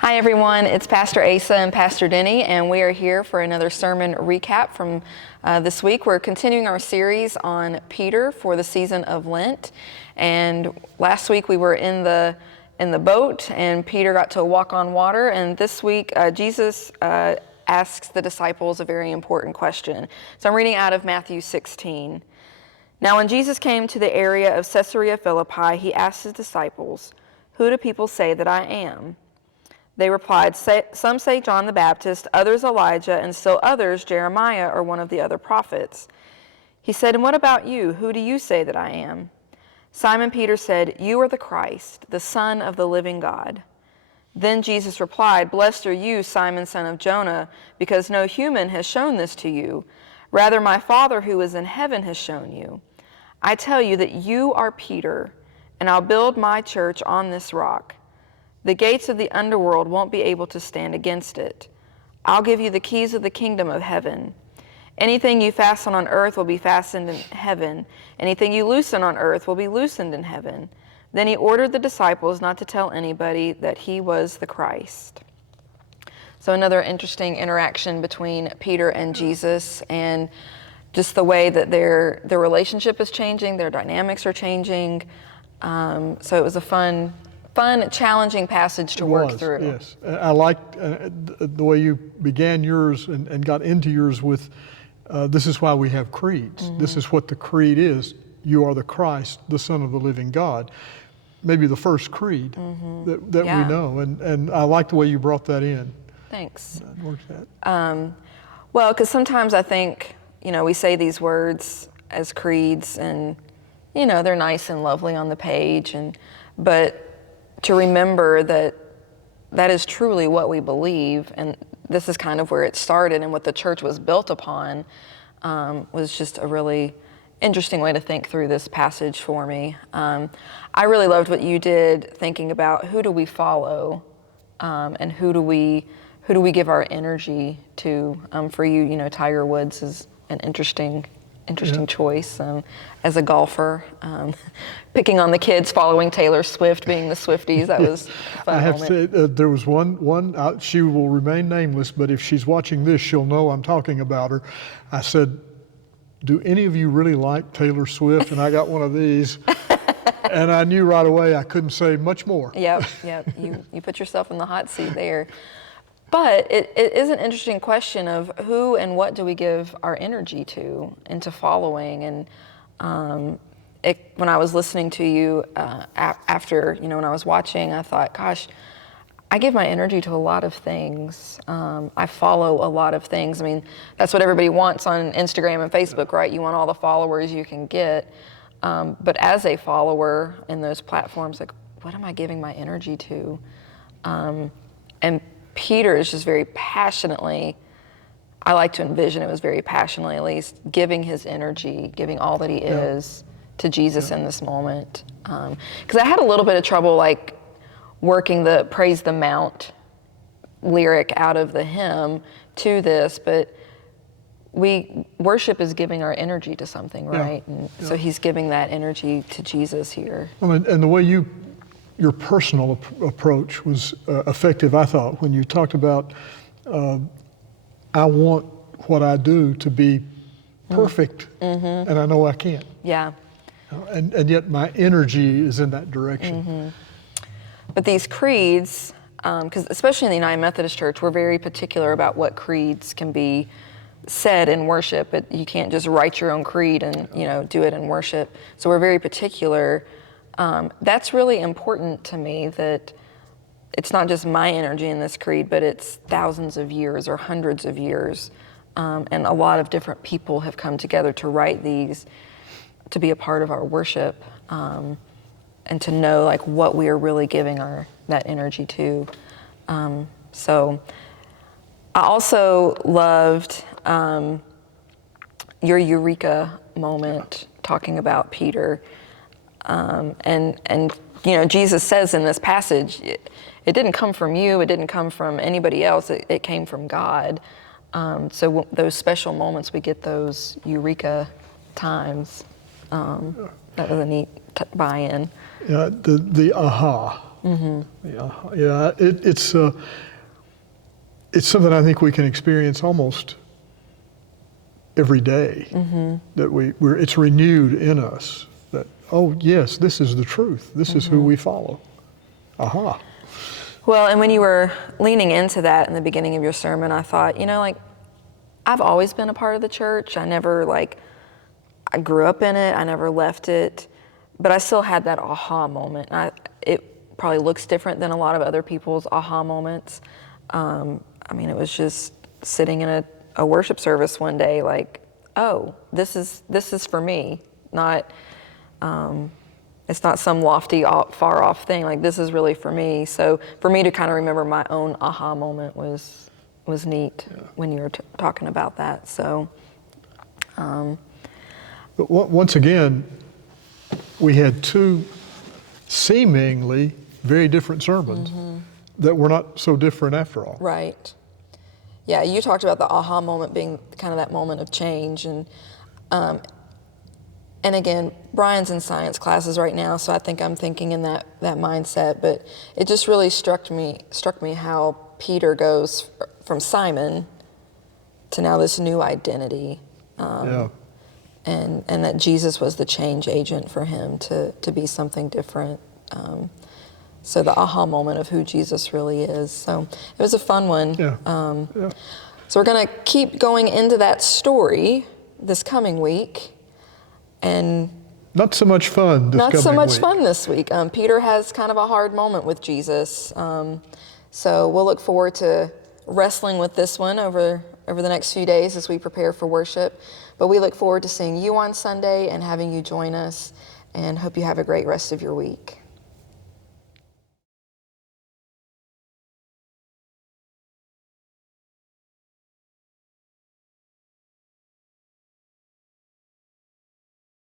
Hi everyone, it's Pastor Asa and Pastor Dennie, and we are here for another sermon recap from this week. We're continuing our series on Peter for the season of Lent, and last week we were in the boat and Peter got to walk on water, and this week Jesus asks the disciples a very important question. So I'm reading out of Matthew 16. Now when Jesus came to the area of Caesarea Philippi, he asked his disciples, "Who do people say that I am?" They replied, "Some say John the Baptist, others Elijah, and still others Jeremiah or one of the other prophets." He said, "And what about you? Who do you say that I am?" Simon Peter said, "You are the Christ, the Son of the living God." Then Jesus replied, "Blessed are you, Simon, son of Jonah, because no human has shown this to you. Rather, my Father who is in heaven has shown you. I tell you that you are Peter, and I'll build my church on this rock. The gates of the underworld won't be able to stand against it. I'll give you the keys of the kingdom of heaven. Anything you fasten on earth will be fastened in heaven. Anything you loosen on earth will be loosened in heaven." Then he ordered the disciples not to tell anybody that he was the Christ. So another interesting interaction between Peter and Jesus, and just the way that their relationship is changing, their dynamics are changing. So it was a fun, challenging passage to work through. Yes, I liked the way you began yours and got into yours with, this is why we have creeds. Mm-hmm. This is what the creed is. You are the Christ, the Son of the living God. Maybe the first creed that we know. And I like the way you brought that in. Thanks. Well, because sometimes I think, we say these words as creeds and, they're nice and lovely on the page, but to remember that is truly what we believe, and this is kind of where it started and what the church was built upon, was just a really interesting way to think through this passage for me. I really loved what you did thinking about who do we follow, and who do we give our energy to. For you, Tiger Woods is an interesting choice as a golfer. Picking on the kids, following Taylor Swift, being the Swifties, that was a fun I have moment. to say, there was one, she will remain nameless, but if she's watching this, she'll know I'm talking about her. I said, "Do any of you really like Taylor Swift?" And I got one of these, and I knew right away I couldn't say much more. Yep. You put yourself in the hot seat there. But it is an interesting question of who and what do we give our energy to into following. And when I was listening to you after, when I was watching, I thought, gosh, I give my energy to a lot of things. I follow a lot of things. I mean, that's what everybody wants on Instagram and Facebook, right? You want all the followers you can get. But as a follower in those platforms, like, what am I giving my energy to? And Peter is just very passionately, I like to envision it was very passionately at least, giving his energy, giving all that he is to Jesus in this moment. Because I had a little bit of trouble working the Praise the Mount lyric out of the hymn to this, but worship is giving our energy to something, right? So he's giving that energy to Jesus here. And the way your personal approach was effective, I thought, when you talked about, I want what I do to be perfect, and I know I can't. Yeah. And yet my energy is in that direction. But these creeds, because especially in the United Methodist Church, we're very particular about what creeds can be said in worship. You can't just write your own creed and do it in worship. So we're very particular. That's really important to me, that it's not just my energy in this creed, but it's thousands of years or hundreds of years. And a lot of different people have come together to write these, to be a part of our worship, and to know what we are really giving that energy to. So I also loved your eureka moment talking about Peter. And Jesus says in this passage, it didn't come from you, it didn't come from anybody else, it came from God. So those special moments, we get those eureka times. That was a neat buy-in. The aha. Yeah. It's something I think we can experience almost every day. That it's renewed in us. That, oh yes, this is the truth. This is who we follow. Aha. Well, and when you were leaning into that in the beginning of your sermon, I thought, like, I've always been a part of the church. I never, I grew up in it. I never left it. But I still had that aha moment. It probably looks different than a lot of other people's aha moments. It was just sitting in a worship service one day, like, oh, this is for me. Not, it's not some lofty, far off thing. Like, this is really for me. So for me to kind of remember my own aha moment was neat when you were talking about that. So, but once again, we had two seemingly very different sermons that were not so different after all. Right. Yeah, you talked about the aha moment being kind of that moment of change, and again, Brian's in science classes right now, so I think I'm thinking in that mindset. But it just really struck me how Peter goes from Simon to now this new identity, and that Jesus was the change agent for him to be something different. So the aha moment of who Jesus really is. So it was a fun one. So we're going to keep going into that story this coming week. And not so much fun this week. Peter has kind of a hard moment with Jesus. So we'll look forward to wrestling with this one over the next few days as we prepare for worship. But we look forward to seeing you on Sunday and having you join us, and hope you have a great rest of your week.